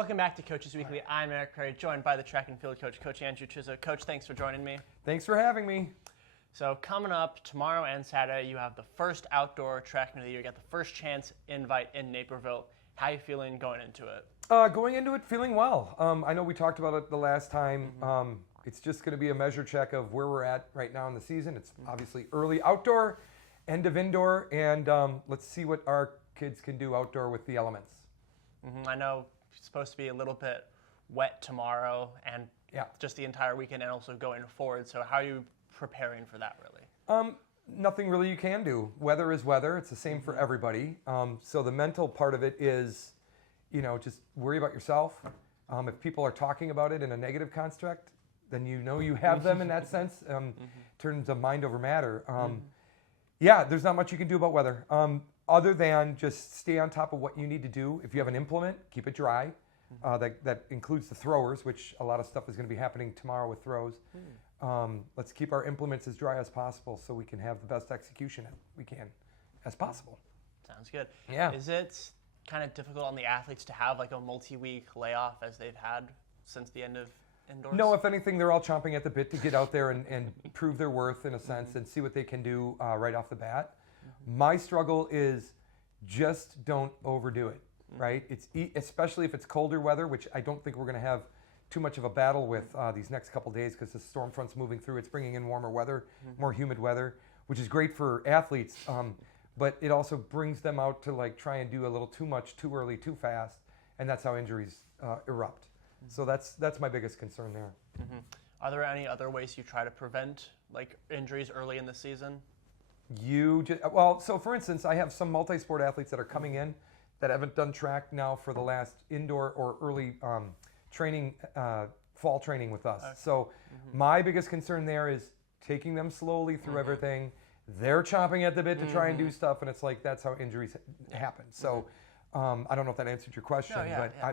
Welcome back to Coaches Weekly. I'm Eric Perry, joined by the track and field coach, Coach Andrew Chizzo. Coach, thanks for joining me. Thanks for having me. So coming up tomorrow and Saturday, you have the first outdoor track meet of the year. You got the first chance invite in Naperville. How are you feeling going into it? Going into it feeling well. I know we talked about it the last time. It's just going to be a measure check of where we're at right now in the season. It's obviously early outdoor, end of indoor, and let's see what our kids can do outdoor with the elements. I know it's supposed to be a little bit wet tomorrow and just the entire weekend and also going forward. So how are you preparing for that, really? Nothing really you can do. Weather is weather. It's the same for everybody. So the mental part of it is, just worry about yourself. If people are talking about it in a negative construct, then you have them in that sense. Terms of mind over matter. There's not much you can do about weather. Other than just stay on top of what you need to do. If you have an implement, keep it dry. That includes the throwers, which a lot of stuff is going to be happening tomorrow with throws. Let's keep our implements as dry as possible so we can have the best execution we can as possible. Sounds good. Yeah. Is it kind of difficult on the athletes to have like a multi-week layoff as they've had since the end of indoors? No, if anything, they're all chomping at the bit to get out there and prove their worth in a sense and see what they can do right off the bat. My struggle is just don't overdo it, right? It's especially if it's colder weather, which I don't think we're going to have too much of a battle with these next couple days because the storm front's moving through. It's bringing in warmer weather, more humid weather, which is great for athletes, but it also brings them out to try and do a little too much, too early, too fast, and that's how injuries erupt. So that's my biggest concern there. Are there any other ways you try to prevent injuries early in the season? So for instance, I have some multi-sport athletes that are coming in that haven't done track now for the last indoor or early training, fall training with us. Okay. So my biggest concern there is taking them slowly through everything. They're chomping at the bit to try and do stuff, and it's that's how injuries happen. So I don't know if that answered your question,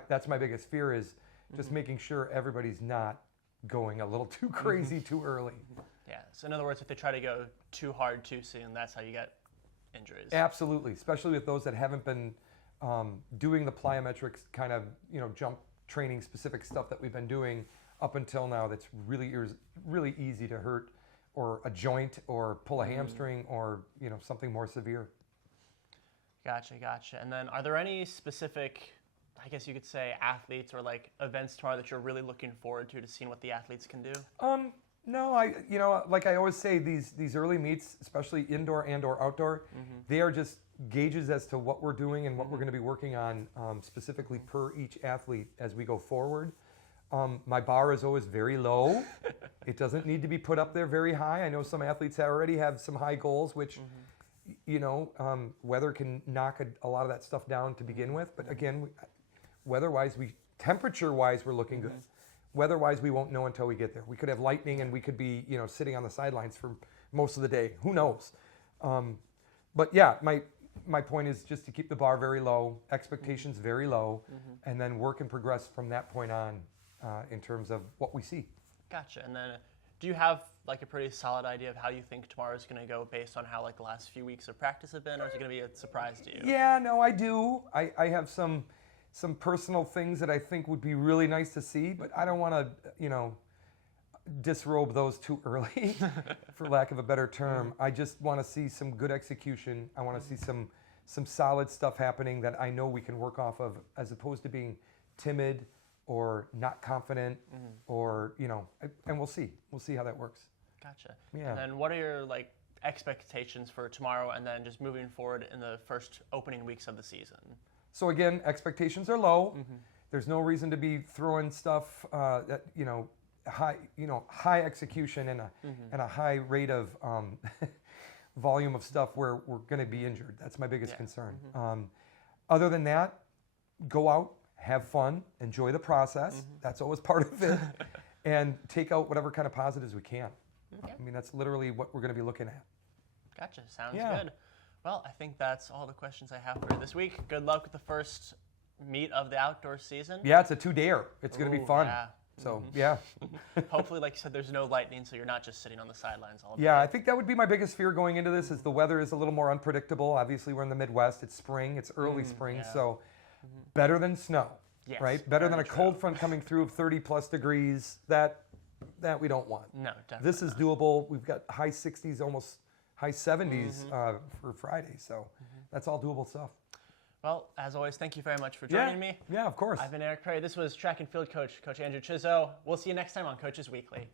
that's my biggest fear is just making sure everybody's not going a little too crazy too early. Yeah, so in other words, if they try to go too hard too soon, that's how you get injuries. Absolutely, especially with those that haven't been doing the plyometrics kind of, jump training specific stuff that we've been doing up until now that's really easy to hurt or a joint or pull a hamstring or, something more severe. Gotcha. And then are there any specific, I guess you could say, athletes or events tomorrow that you're really looking forward to seeing what the athletes can do? No, I always say, these early meets, especially indoor and/or outdoor, they are just gauges as to what we're doing and what we're going to be working on specifically per each athlete as we go forward. My bar is always very low. It doesn't need to be put up there very high. I know some athletes already have some high goals, which, weather can knock a lot of that stuff down to begin with. But again, weather-wise, temperature-wise, we're looking good. Weather-wise, we won't know until we get there. We could have lightning and we could be, sitting on the sidelines for most of the day. Who knows? But yeah, my point is just to keep the bar very low, expectations very low, and then work and progress from that point on in terms of what we see. Gotcha. And then do you have a pretty solid idea of how you think tomorrow is going to go based on how the last few weeks of practice have been, or is it going to be a surprise to you? Yeah, no, I do. I have some personal things that I think would be really nice to see, but I don't want to, disrobe those too early, for lack of a better term. I just want to see some good execution. I want to see some solid stuff happening that I know we can work off of, as opposed to being timid or not confident, or and we'll see. We'll see how that works. Gotcha. Yeah. And then what are your expectations for tomorrow, and then just moving forward in the first opening weeks of the season? So again, expectations are low. There's no reason to be throwing stuff that high execution and a high rate of volume of stuff where we're going to be injured. That's my biggest concern. Other than that, go out, have fun, enjoy the process. That's always part of it, and take out whatever kind of positives we can. Okay. I mean, that's literally what we're going to be looking at. Gotcha. Sounds good. Well, I think that's all the questions I have for you this week. Good luck with the first meet of the outdoor season. Yeah, it's a 2-dayer. It's going to be fun. Yeah. So, yeah. Hopefully, like you said, there's no lightning, so you're not just sitting on the sidelines all day. Yeah, I think that would be my biggest fear going into this, is the weather is a little more unpredictable. Obviously, we're in the Midwest. It's spring. It's early spring, so better than snow. Yes, right? Better than a very cold true. front coming through of 30 plus degrees. That we don't want. No, definitely. This is doable. We've got high 60s, almost high 70s for Friday. So that's all doable stuff. Well, as always, thank you very much for joining me. Yeah, of course. I've been Eric Perry. This was track and field coach, Coach Andrew Chizzo. We'll see you next time on Coaches Weekly.